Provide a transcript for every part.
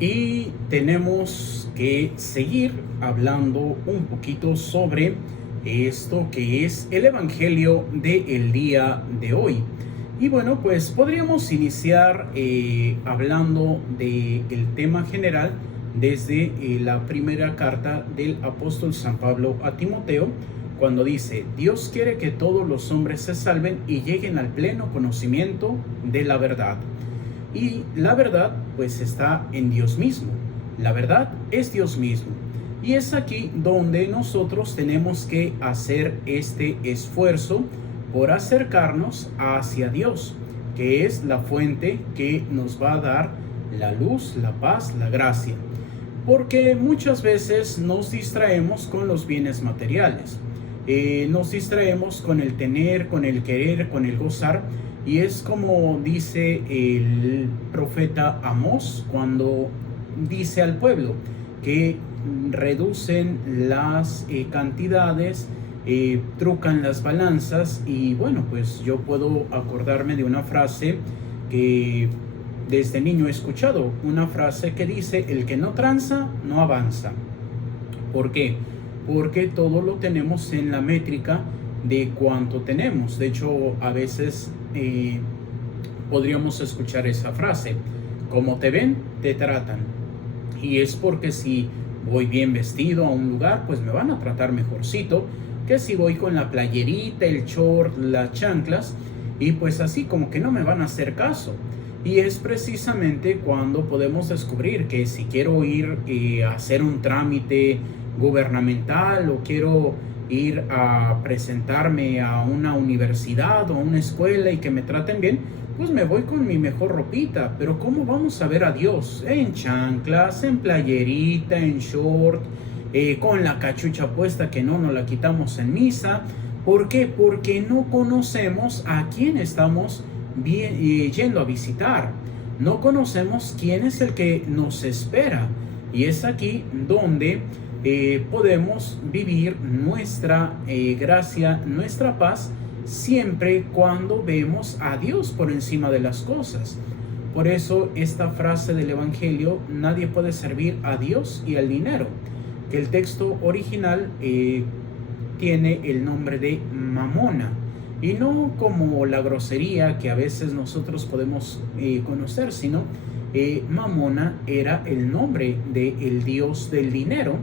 Y tenemos que seguir hablando un poquito sobre esto que es el Evangelio del día de hoy. Y bueno, pues podríamos iniciar hablando del tema general desde la primera carta del apóstol San Pablo a Timoteo, cuando dice: Dios quiere que todos los hombres se salven y lleguen al pleno conocimiento de la verdad. Y la verdad pues está en Dios mismo. La verdad es Dios mismo. Y es aquí donde nosotros tenemos que hacer este esfuerzo por acercarnos hacia Dios, que es la fuente que nos va a dar la luz, la paz, la gracia. Porque muchas veces nos distraemos con los bienes materiales. Nos distraemos con el tener, con el querer, con el gozar. Y es como dice el profeta Amós cuando dice al pueblo que reducen las cantidades, trucan las balanzas. Y bueno, pues yo puedo acordarme de una frase que desde niño he escuchado, una frase que dice: el que no tranza, no avanza. ¿Por qué? Porque todo lo tenemos en la métrica de cuánto tenemos. De hecho, a veces podríamos escuchar esa frase: como te ven, te tratan. Y es porque si voy bien vestido a un lugar, pues me van a tratar mejorcito que si voy con la playerita, el short, las chanclas, y pues así como que no me van a hacer caso. Y es precisamente cuando podemos descubrir que si quiero ir a hacer un trámite gubernamental, o quiero ir a presentarme a una universidad o a una escuela y que me traten bien, pues me voy con mi mejor ropita. Pero ¿cómo vamos a ver a Dios? En chanclas, en playerita, en short, con la cachucha puesta que no nos la quitamos en misa. ¿Por qué? Porque no conocemos a quién estamos yendo a visitar. No conocemos quién es el que nos espera. Y es aquí donde podemos vivir nuestra gracia, nuestra paz, siempre cuando vemos a Dios por encima de las cosas. Por eso esta frase del Evangelio: nadie puede servir a Dios y al dinero, que el texto original tiene el nombre de mamona, y no como la grosería que a veces nosotros podemos conocer, sino mamona era el nombre del dios del dinero.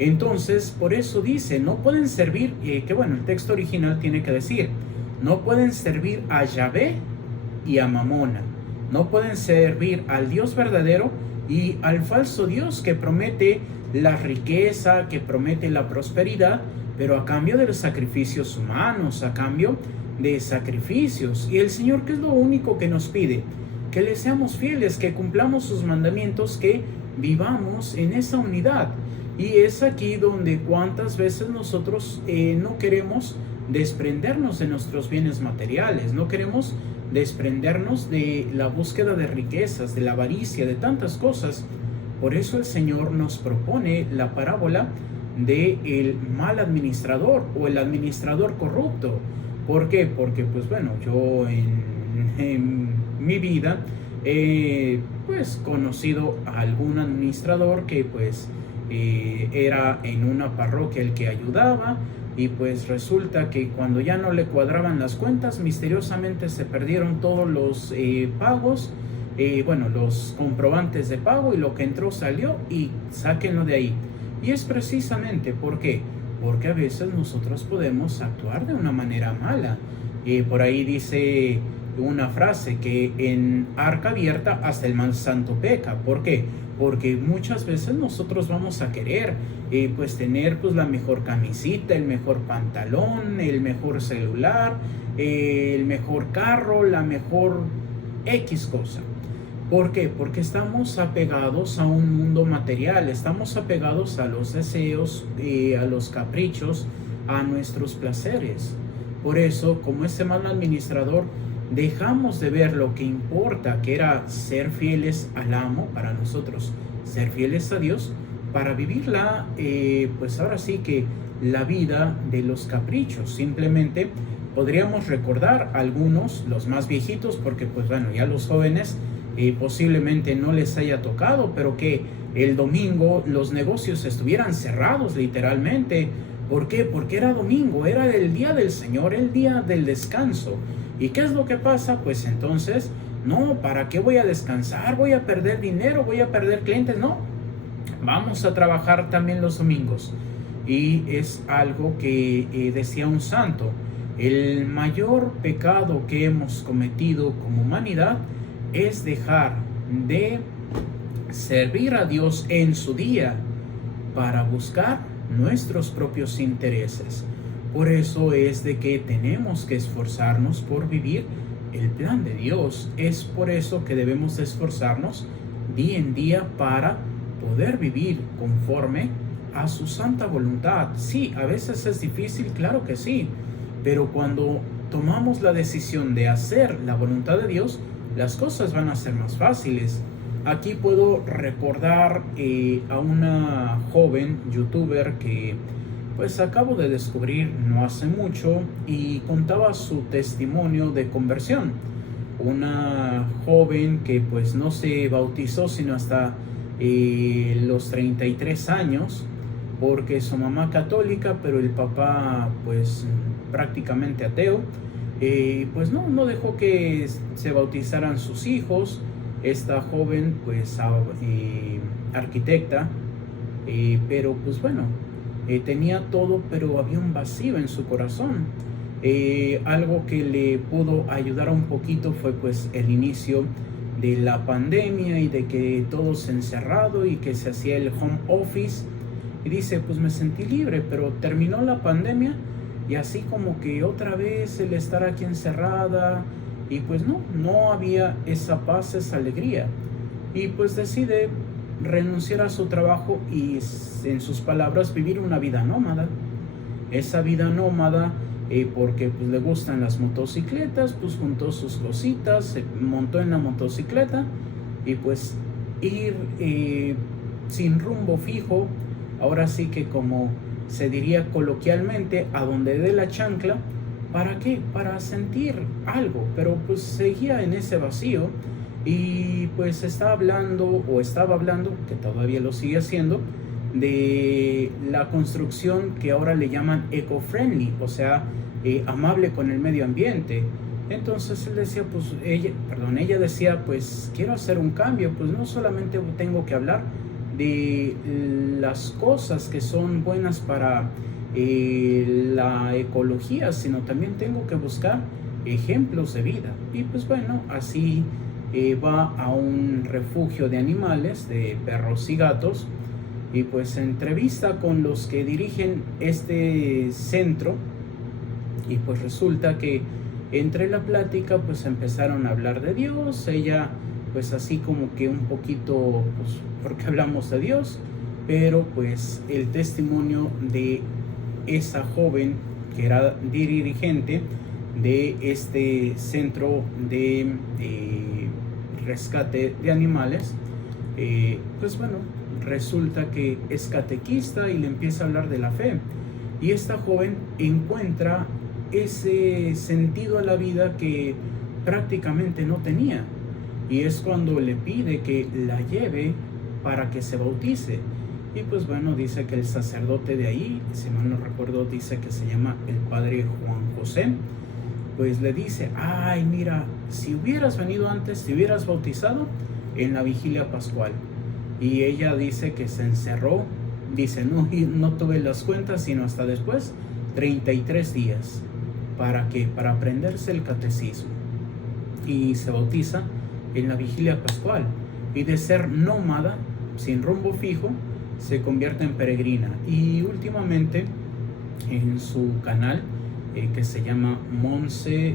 Entonces, por eso dice: no pueden servir, que bueno, el texto original tiene que decir: no pueden servir a Yahvé y a Mamona. No pueden servir al Dios verdadero y al falso Dios que promete la riqueza, que promete la prosperidad, pero a cambio de los sacrificios humanos, a cambio de sacrificios. Y el Señor, ¿qué es lo único que nos pide? Que le seamos fieles, que cumplamos sus mandamientos, que vivamos en esa unidad. Y es aquí donde cuántas veces nosotros no queremos desprendernos de nuestros bienes materiales, no queremos desprendernos de la búsqueda de riquezas, de la avaricia, de tantas cosas. Por eso el Señor nos propone la parábola del mal administrador o el administrador corrupto. ¿Por qué? Porque pues bueno, yo en mi vida he pues conocido a algún administrador que pues era en una parroquia el que ayudaba, y pues resulta que cuando ya no le cuadraban las cuentas, misteriosamente se perdieron todos los pagos, bueno, los comprobantes de pago, y lo que entró salió, y sáquenlo de ahí. Y es precisamente ¿por qué? Porque a veces nosotros podemos actuar de una manera mala. Por ahí dice una frase que en arca abierta hasta el mal santo peca. ¿Por qué? Porque muchas veces nosotros vamos a querer pues tener pues la mejor camisita, el mejor pantalón, el mejor celular, el mejor carro, la mejor X cosa. ¿Por qué? Porque estamos apegados a un mundo material, estamos apegados a los deseos, a los caprichos, a nuestros placeres. Por eso, como ese mal administrador, dejamos de ver lo que importa, que era ser fieles al amo para nosotros, ser fieles a Dios, para vivirla, pues ahora sí que la vida de los caprichos. Simplemente podríamos recordar algunos, los más viejitos, porque pues bueno, ya los jóvenes posiblemente no les haya tocado, pero que el domingo los negocios estuvieran cerrados literalmente. ¿Por qué? Porque era domingo, era el día del Señor, el día del descanso. ¿Y qué es lo que pasa? Pues entonces, no, ¿para qué voy a descansar? Voy a perder dinero, voy a perder clientes. No, vamos a trabajar también los domingos. Y es algo que decía un santo: el mayor pecado que hemos cometido como humanidad es dejar de servir a Dios en su día para buscar nuestros propios intereses. Por eso es de que tenemos que esforzarnos por vivir el plan de Dios. Es por eso que debemos esforzarnos día en día para poder vivir conforme a su santa voluntad. Sí, a veces es difícil, claro que sí, pero cuando tomamos la decisión de hacer la voluntad de Dios, las cosas van a ser más fáciles. Aquí puedo recordar a una joven youtuber que pues acabo de descubrir no hace mucho, y contaba su testimonio de conversión. Una joven que pues no se bautizó sino hasta los 33 años, porque su mamá católica, pero el papá pues prácticamente ateo. Pues no dejó que se bautizaran sus hijos. Esta joven pues arquitecta, pero pues bueno, tenía todo, pero había un vacío en su corazón. Algo que le pudo ayudar un poquito fue pues el inicio de la pandemia y de que todo se encerrado y que se hacía el home office. Y dice, pues me sentí libre, pero terminó la pandemia y así como que otra vez el estar aquí encerrada, y pues no había esa paz, esa alegría. Y pues decide renunciar a su trabajo y, en sus palabras, vivir una vida nómada. Esa vida nómada, porque pues le gustan las motocicletas, pues juntó sus cositas, se montó en la motocicleta y pues ir sin rumbo fijo. Ahora sí que, como se diría coloquialmente, a donde dé la chancla. ¿Para qué? Para sentir algo, pero pues seguía en ese vacío. Y pues estaba hablando, que todavía lo sigue haciendo, de la construcción que ahora le llaman eco-friendly, o sea, amable con el medio ambiente. Entonces él decía, ella decía, pues quiero hacer un cambio, pues no solamente tengo que hablar de las cosas que son buenas para la ecología, sino también tengo que buscar ejemplos de vida. Y pues bueno, así va a un refugio de animales, de perros y gatos, y pues se entrevista con los que dirigen este centro. Y pues resulta que entre la plática pues empezaron a hablar de Dios. Ella pues así como que un poquito, pues porque hablamos de Dios, pero pues el testimonio de esa joven que era dirigente de este centro de rescate de animales, pues bueno, resulta que es catequista y le empieza a hablar de la fe. Y esta joven encuentra ese sentido a la vida que prácticamente no tenía. Y es cuando le pide que la lleve para que se bautice. Y pues bueno, dice que el sacerdote de ahí, si mal no recuerdo, dice que se llama el padre Juan José, pues le dice, ay, mira, si hubieras venido antes, te hubieras bautizado en la vigilia pascual. Y ella dice que se encerró, dice, no tuve las cuentas sino hasta después, 33 días. ¿Para qué? Para aprenderse el catecismo. Y se bautiza en la vigilia pascual. Y de ser nómada, sin rumbo fijo, se convierte en peregrina. Y últimamente en su canal, que se llama Monse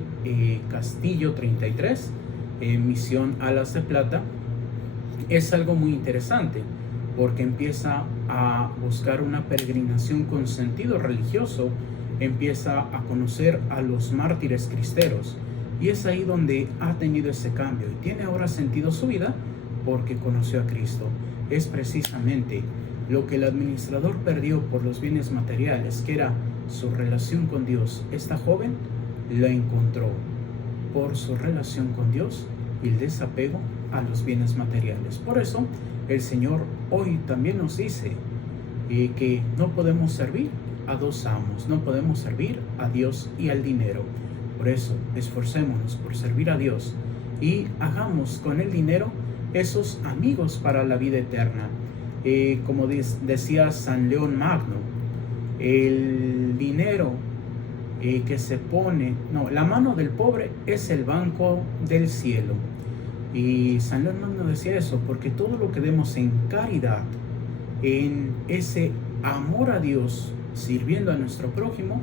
Castillo 33, Misión Alas de Plata, es algo muy interesante, porque empieza a buscar una peregrinación con sentido religioso, empieza a conocer a los mártires cristeros, y es ahí donde ha tenido ese cambio y tiene ahora sentido su vida, porque conoció a Cristo. Es precisamente lo que el administrador perdió por los bienes materiales, que era su relación con Dios. Esta joven la encontró por su relación con Dios y el desapego a los bienes materiales. Por eso el Señor hoy también nos dice que no podemos servir a dos amos, no podemos servir a Dios y al dinero. Por eso esforcémonos por servir a Dios y hagamos con el dinero esos amigos para la vida eterna. Como decía San León Magno, el dinero que se pone, la mano del pobre es el banco del cielo. Y San León Magno decía eso, porque todo lo que demos en caridad, en ese amor a Dios, sirviendo a nuestro prójimo,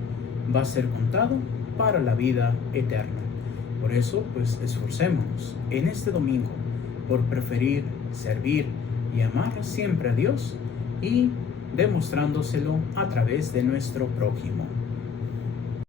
va a ser contado para la vida eterna. Por eso, pues esforcémonos en este domingo por preferir servir y amar siempre a Dios y demostrándoselo a través de nuestro prójimo.